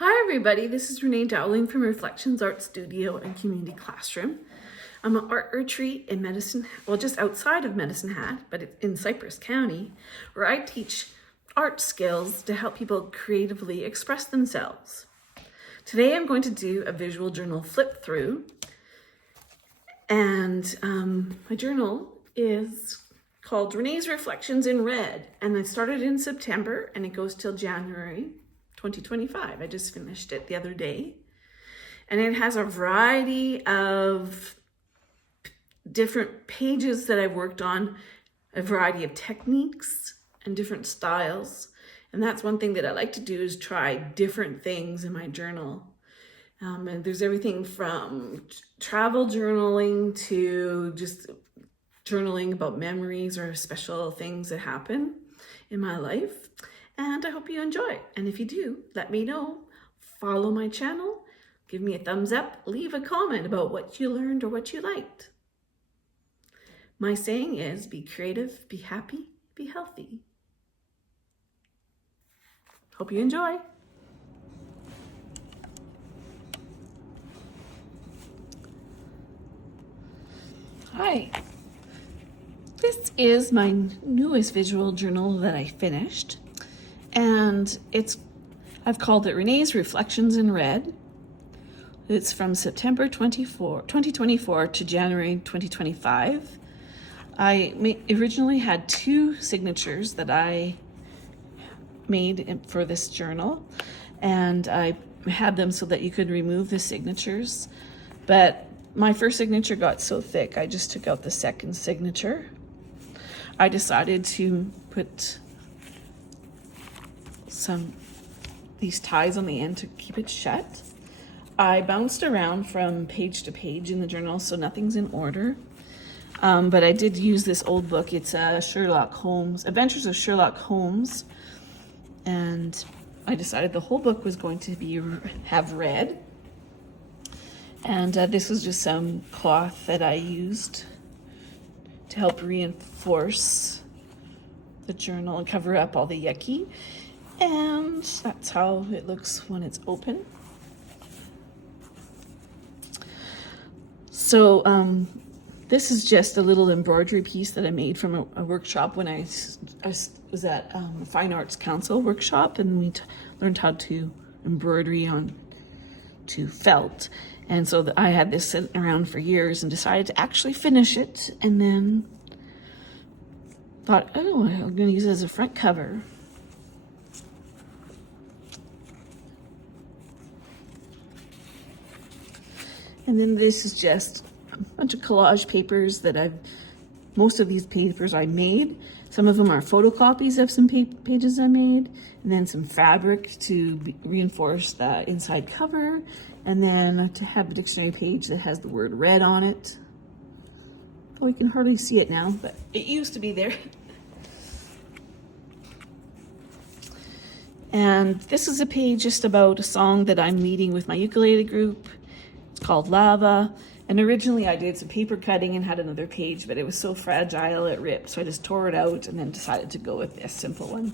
Hi everybody, this is Renee Dowling from Reflections Art Studio and Community Classroom. I'm an art retreat in Medicine, well just outside of Medicine Hat, but it's in Cypress County, where I teach art skills to help people creatively express themselves. Today I'm going to do a visual journal flip through, and my journal is called Renee's Reflections in Red, and I started in September and it goes till January 2025. I just finished it the other day, and it has a variety of different pages that I've worked on, a variety of techniques and different styles. And that's one thing that I like to do, is try different things in my journal. And there's everything from travel journaling to just journaling about memories or special things that happen in my life. And I hope you enjoy. And if you do, let me know. Follow my channel, give me a thumbs up, leave a comment about what you learned or what you liked. My saying is, be creative, be happy, be healthy. Hope you enjoy. Hi. This is my newest visual journal that I finished. And I've called it Renee's Reflections in Red. It's from September 2024 to January 2025. I originally had two signatures that I made for this journal, and I had them so that you could remove the signatures. But my first signature got so thick, I just took out the second signature. I decided to put these ties on the end to keep it shut. I bounced around from page to page in the journal, so nothing's in order. But I did use this old book. It's Sherlock Holmes, Adventures of Sherlock Holmes. And I decided the whole book was going to have red. And this was just some cloth that I used to help reinforce the journal and cover up all the yucky. And that's how it looks when it's open. So this is just a little embroidery piece that I made from a workshop when I was at a Fine Arts Council workshop, and we learned how to embroidery onto felt. And so I had this sitting around for years and decided to actually finish it, and then thought, oh, I'm going to use it as a front cover. And then this is just a bunch of collage papers that most of these papers I made. Some of them are photocopies of some pages I made, and then some fabric to reinforce the inside cover, and then to have a dictionary page that has the word red on it. Oh, you can hardly see it now, but it used to be there. And this is a page just about a song that I'm leading with my ukulele group. It's called Lava. And originally I did some paper cutting and had another page, but it was so fragile it ripped. So I just tore it out and then decided to go with this simple one.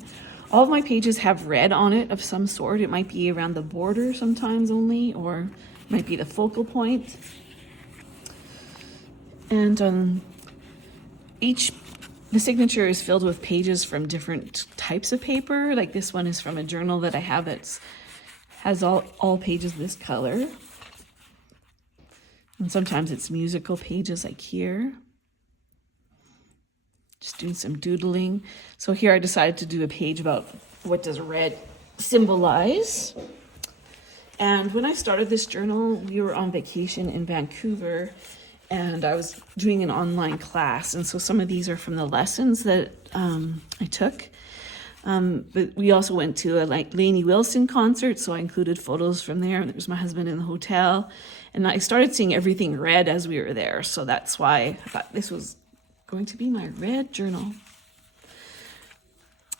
All of my pages have red on it of some sort. It might be around the border sometimes only, or it might be the focal point. And the signature is filled with pages from different types of paper. Like this one is from a journal that I have that has all pages this color. And sometimes it's musical pages like here. Just doing some doodling. So here I decided to do a page about what does red symbolize. And when I started this journal, we were on vacation in Vancouver, and I was doing an online class. And so some of these are from the lessons that I took. But we also went to a Lainey Wilson concert, so I included photos from there. There was my husband in the hotel, and I started seeing everything red as we were there. So that's why I thought this was going to be my red journal.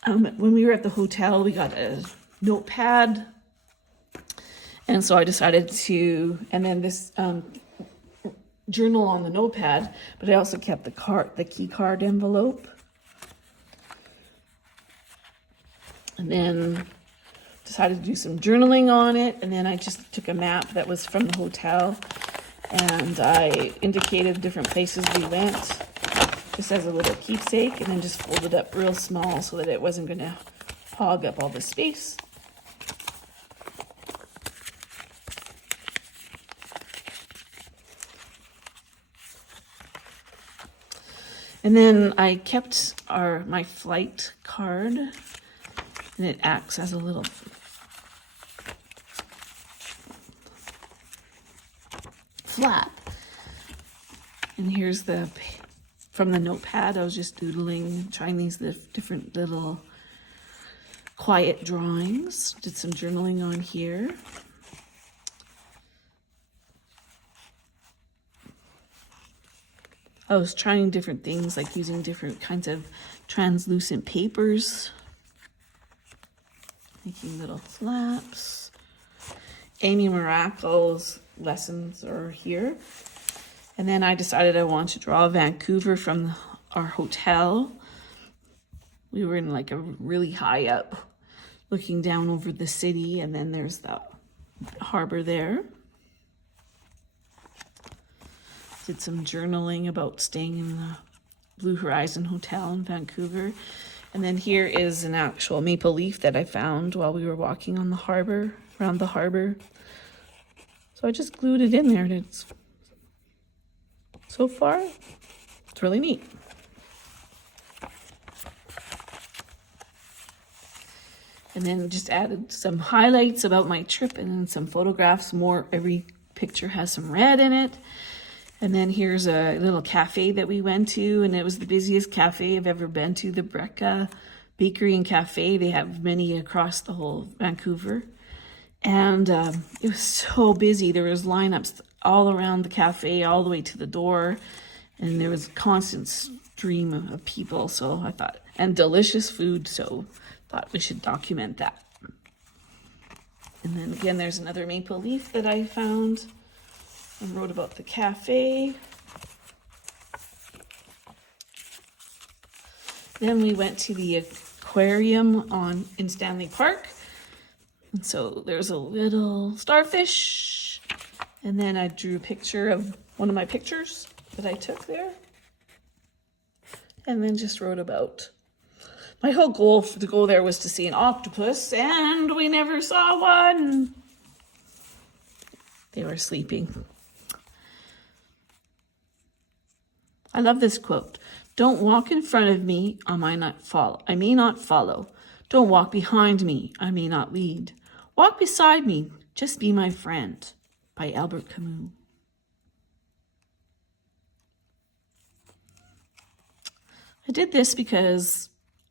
When we were at the hotel, we got a notepad, and so I decided to, and then this journal on the notepad, but I also kept the key card envelope. And then decided to do some journaling on it, and then I just took a map that was from the hotel, and I indicated different places we went, just as a little keepsake, and then just folded up real small so that it wasn't going to hog up all the space. And then I kept my flight card, and it acts as a little flap. And here's from the notepad, I was just doodling, trying these different little quiet drawings. Did some journaling on here. I was trying different things, like using different kinds of translucent papers, making little flaps. Amy Miracle's lessons are here. And then I decided I wanted to draw Vancouver from our hotel. We were in like a really high up, looking down over the city, and then there's the harbor there. Did some journaling about staying in the Blue Horizon Hotel in Vancouver. And then here is an actual maple leaf that I found while we were walking on the harbor, around the harbor. So I just glued it in there, and it's, so far, it's really neat. And then just added some highlights about my trip and then some photographs. Every picture has some red in it. And then here's a little cafe that we went to, and it was the busiest cafe I've ever been to, the Brecca Bakery and Cafe. They have many across the whole Vancouver. And it was so busy. There was lineups all around the cafe, all the way to the door. And there was a constant stream of people. So I thought, and delicious food, so thought we should document that. And then again, there's another maple leaf that I found. I wrote about the cafe. Then we went to the aquarium in Stanley Park. And so there's a little starfish. And then I drew a picture of one of my pictures that I took there. And then just wrote about my whole goal to go there was to see an octopus, and we never saw one. They were sleeping. I love this quote. Don't walk in front of me, I may not follow. Don't walk behind me, I may not lead. Walk beside me, just be my friend. By Albert Camus. I did this because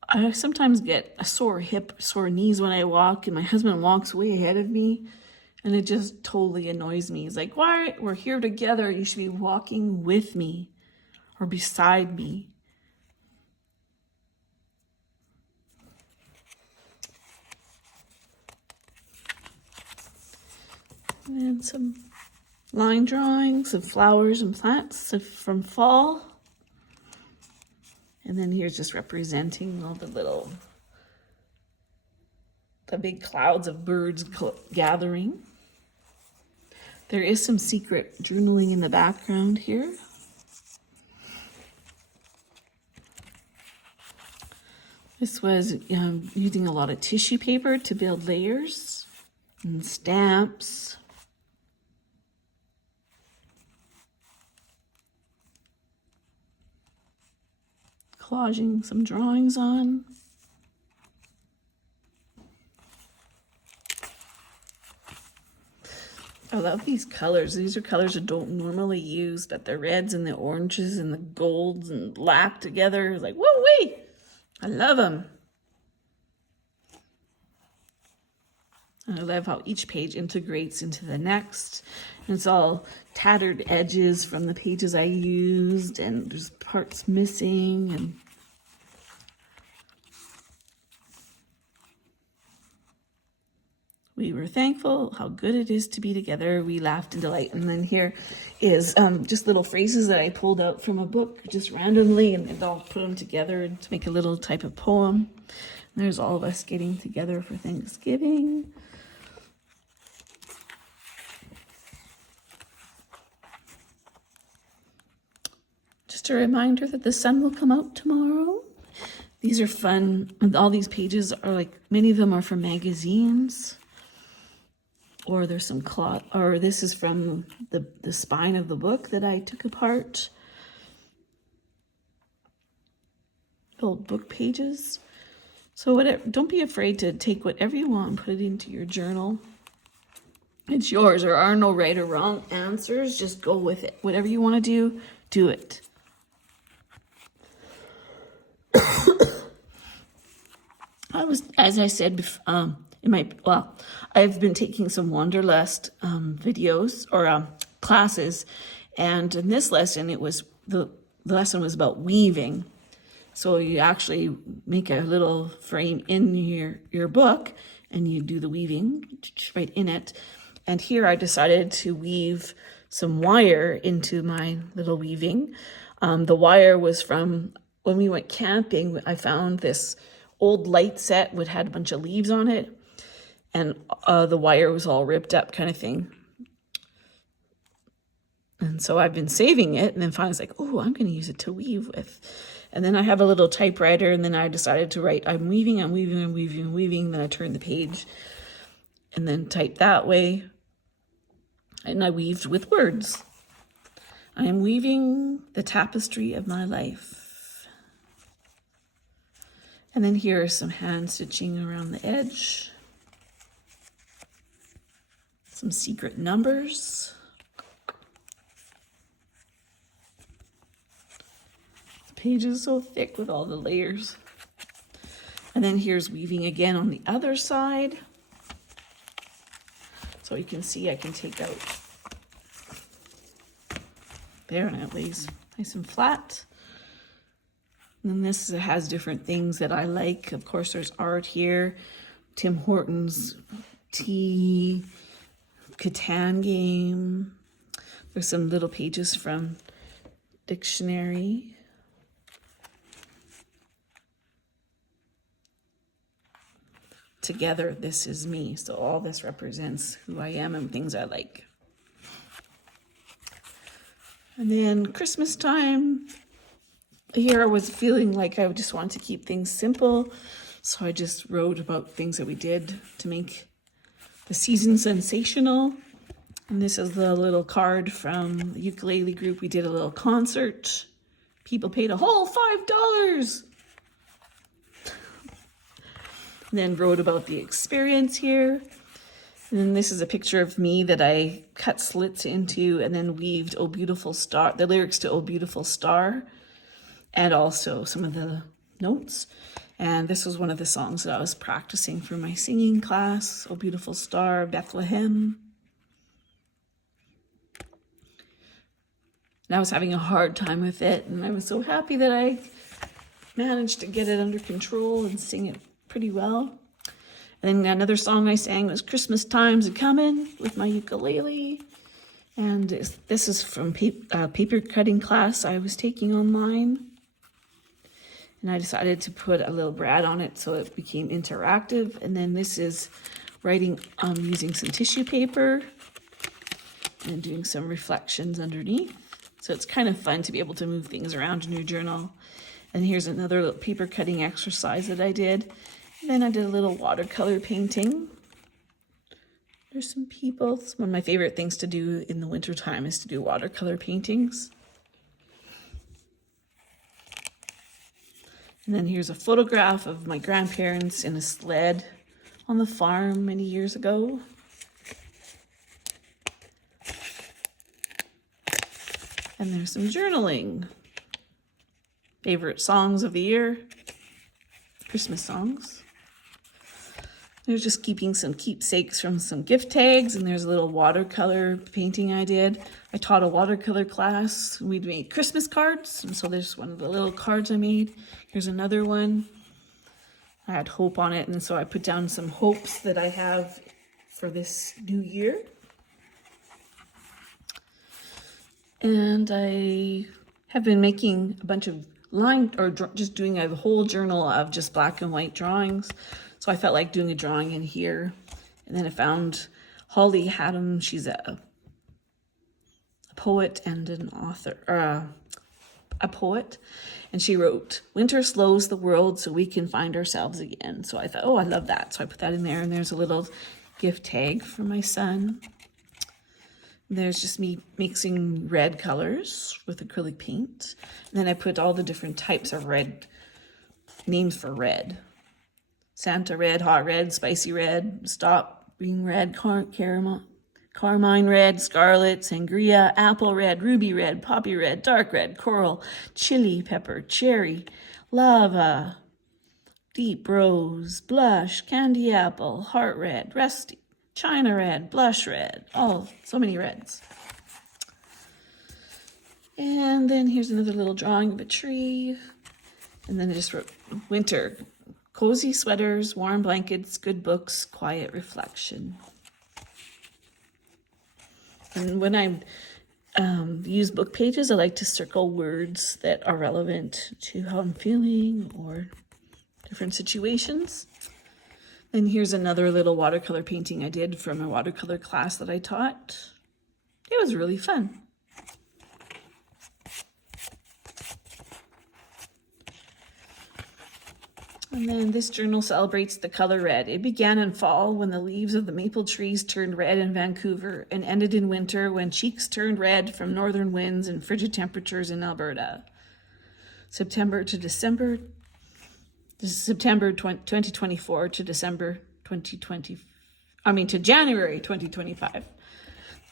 I sometimes get a sore hip, sore knees when I walk, and my husband walks way ahead of me, and it just totally annoys me. He's like, why? We're here together. You should be walking with me or beside me. And then some line drawings of flowers and plants from fall. And then here's just representing all the big clouds of birds gathering. There is some secret journaling in the background here. This was using a lot of tissue paper to build layers and stamps. Collaging some drawings on. I love these colors. These are colors I don't normally use, but the reds and the oranges and the golds and black together. Like, woo-wee! I love them. And I love how each page integrates into the next. And it's all tattered edges from the pages I used, and there's parts missing. And We were thankful how good it is to be together. We laughed in delight. And then here is just little phrases that I pulled out from a book just randomly, and I'll put them together to make a little type of poem. And there's all of us getting together for Thanksgiving. Just a reminder that the sun will come out tomorrow. These are fun. All these pages are like, many of them are from magazines. Or there's some cloth, or this is from the spine of the book that I took apart. Old book pages. So whatever, don't be afraid to take whatever you want and put it into your journal. It's yours. There are no right or wrong answers. Just go with it. Whatever you want to do, do it. As I said, I've been taking some Wanderlust videos or classes, and in this lesson, the lesson was about weaving. So you actually make a little frame in your book, and you do the weaving right in it. And here I decided to weave some wire into my little weaving. The wire was from when we went camping. I found this old light set which had a bunch of leaves on it, and the wire was all ripped up kind of thing. And so I've been saving it, and then finally I was like, oh, I'm going to use it to weave with. And then I have a little typewriter, and then I decided to write, I'm weaving. Then I turned the page and then typed that way. And I weaved with words. I am weaving the tapestry of my life. And then here is some hand stitching around the edge. Some secret numbers. The page is so thick with all the layers. And then here's weaving again on the other side. So you can see I can take out there, and it lays nice and flat. And then this has different things that I like. Of course, there's art here. Tim Hortons tea, Catan game. There's some little pages from dictionary. Together, this is me. So all this represents who I am and things I like. And then Christmas time. Here I was feeling like I just wanted to keep things simple. So I just wrote about things that we did to make the season sensational. And this is the little card from the ukulele group. We did a little concert. People paid a whole $5. And then wrote about the experience here. And then this is a picture of me that I cut slits into and then weaved Oh Beautiful Star, the lyrics to Oh Beautiful Star, and also some of the notes. And this was one of the songs that I was practicing for my singing class, Oh Beautiful Star, Bethlehem. And I was having a hard time with it, and I was so happy that I managed to get it under control and sing it pretty well. And then another song I sang was Christmas Time's A-Comin' with my ukulele. And this is from paper cutting class I was taking online. And I decided to put a little brad on it so it became interactive. And then this is writing using some tissue paper and doing some reflections underneath. So it's kind of fun to be able to move things around in your journal. And here's another little paper cutting exercise that I did. And then I did a little watercolor painting. There's some people. It's one of my favorite things to do in the wintertime is to do watercolor paintings. And then here's a photograph of my grandparents in a sled on the farm many years ago. And there's some journaling. Favorite songs of the year. Christmas songs. There's just keeping some keepsakes from some gift tags, and there's a little watercolor painting I did. I taught a watercolor class. We made Christmas cards, and so there's one of the little cards I made. Here's another one. I had hope on it, and so I put down some hopes that I have for this new year. And I have been making a bunch of just doing a whole journal of just black and white drawings. So I felt like doing a drawing in here. And then I found Holly Haddam. She's a poet and an author, or a poet. And she wrote, "Winter slows the world so we can find ourselves again." So I thought, oh, I love that. So I put that in there. And there's a little gift tag for my son. There's just me mixing red colors with acrylic paint. And then I put all the different types of red, names for red. Santa red, hot red, spicy red, stop being red, carmine red, scarlet, sangria, apple red, ruby red, poppy red, dark red, coral, chili pepper, cherry, lava, deep rose, blush, candy apple, heart red, rusty, china red, blush red, oh, so many reds. And then here's another little drawing of a tree. And then I just wrote winter, cozy sweaters, warm blankets, good books, quiet reflection. And when I use book pages, I like to circle words that are relevant to how I'm feeling or different situations. And here's another little watercolor painting I did from a watercolor class that I taught. It was really fun. And then this journal celebrates the color red. It began in fall when the leaves of the maple trees turned red in Vancouver and ended in winter when cheeks turned red from northern winds and frigid temperatures in Alberta. September 2024 to to January 2025.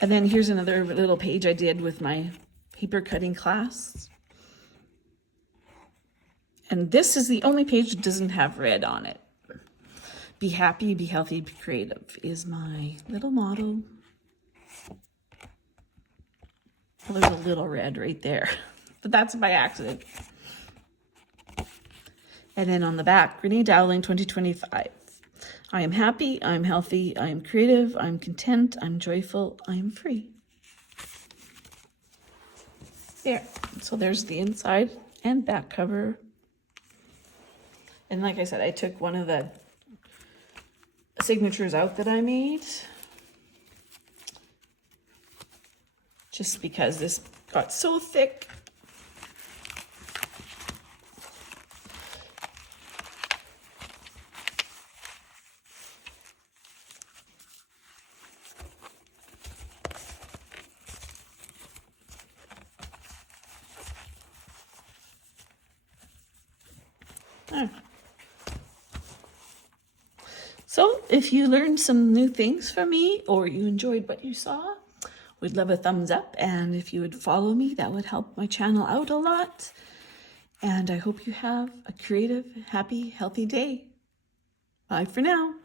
And then here's another little page I did with my paper cutting class. And this is the only page that doesn't have red on it. Be happy, be healthy, be creative is my little motto. Well, there's a little red right there, but that's by accident. And then on the back, Renee Dowling, 2025. I am happy, I'm healthy, I am creative, I'm content, I'm joyful, I am free. There. So there's the inside and back cover. And like I said, I took one of the signatures out that I made. Just because this got so thick. So if you learned some new things from me or you enjoyed what you saw, we'd love a thumbs up. And if you would follow me, that would help my channel out a lot. And I hope you have a creative, happy, healthy day. Bye for now.